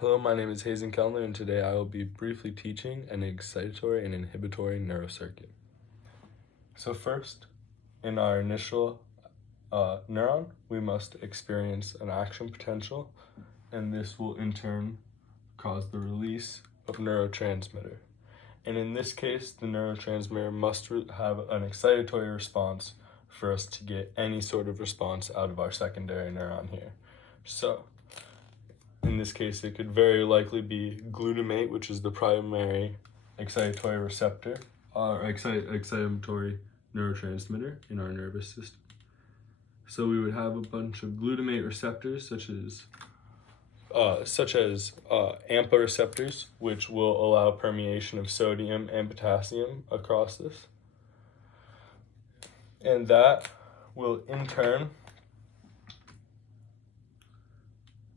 Hello, my name is Hazen Kellner, and today I will be briefly teaching an excitatory and inhibitory neurocircuit. So first, in our initial neuron, we must experience an action potential, and this will in turn cause the release of neurotransmitter. And in this case, the neurotransmitter must have an excitatory response for us to get any sort of response out of our secondary neuron here. So, in this case, it could very likely be glutamate, which is the primary excitatory receptor, or excitatory neurotransmitter in our nervous system. So we would have a bunch of glutamate receptors, such as AMPA receptors, which will allow permeation of sodium and potassium across this. And that will in turn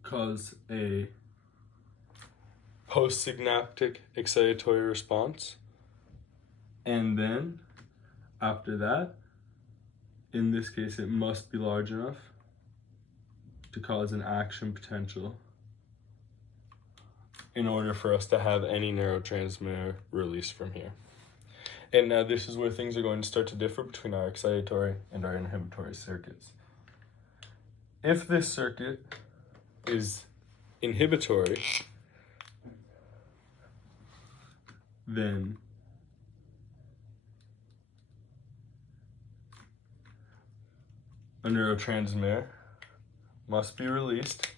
cause a postsynaptic excitatory response. And then after that, in this case, it must be large enough to cause an action potential in order for us to have any neurotransmitter released from here. And now this is where things are going to start to differ between our excitatory and our inhibitory circuits. If this circuit is inhibitory, then a neurotransmitter must be released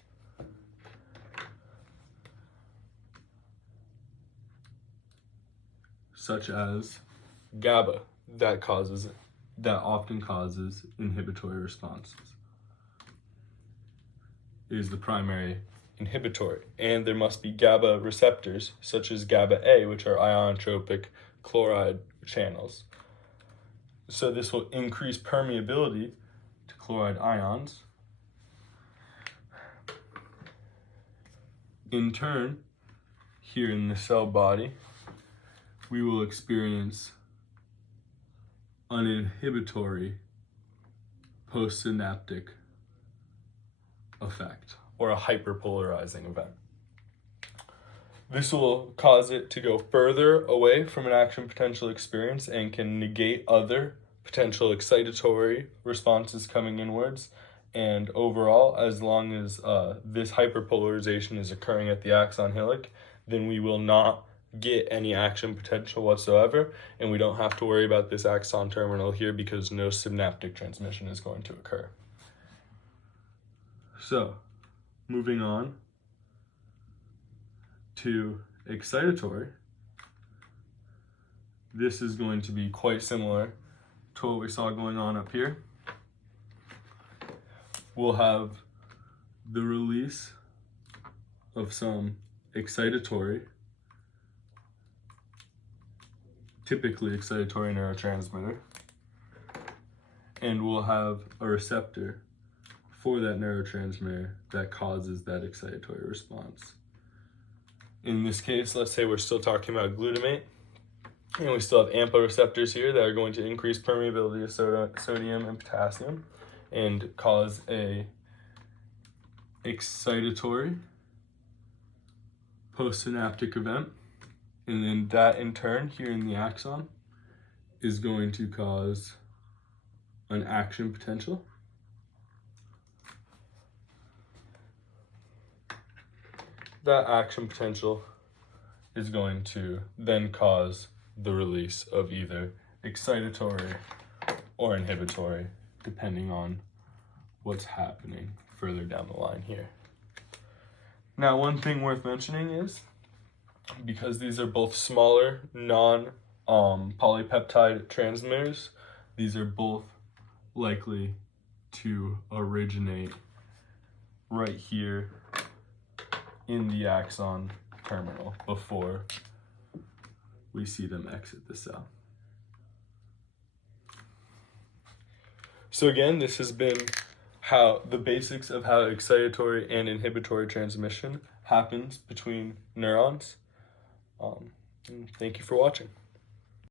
such as GABA that often causes inhibitory responses. It is the primary inhibitory, and there must be GABA receptors such as GABA-A, which are ionotropic chloride channels. So this will increase permeability to chloride ions. In turn, here in the cell body, we will experience an inhibitory postsynaptic effect, or a hyperpolarizing event. This will cause it to go further away from an action potential experience and can negate other potential excitatory responses coming inwards. And overall, as long as this hyperpolarization is occurring at the axon hillock, then we will not get any action potential whatsoever, and we don't have to worry about this axon terminal here because no synaptic transmission is going to occur. So, moving on to excitatory, this is going to be quite similar to what we saw going on up here. We'll have the release of some excitatory, typically excitatory neurotransmitter, and we'll have a receptor for that neurotransmitter that causes that excitatory response. In this case, let's say we're still talking about glutamate, and we still have AMPA receptors here that are going to increase permeability of sodium and potassium and cause a excitatory postsynaptic event. And then that in turn, here in the axon, is going to cause an action potential. That action potential is going to then cause the release of either excitatory or inhibitory, depending on what's happening further down the line here. Now, one thing worth mentioning is, because these are both smaller non-polypeptide transmitters, these are both likely to originate right here in the axon terminal before we see them exit the cell. So again, this has been the basics of how excitatory and inhibitory transmission happens between neurons. Thank you for watching.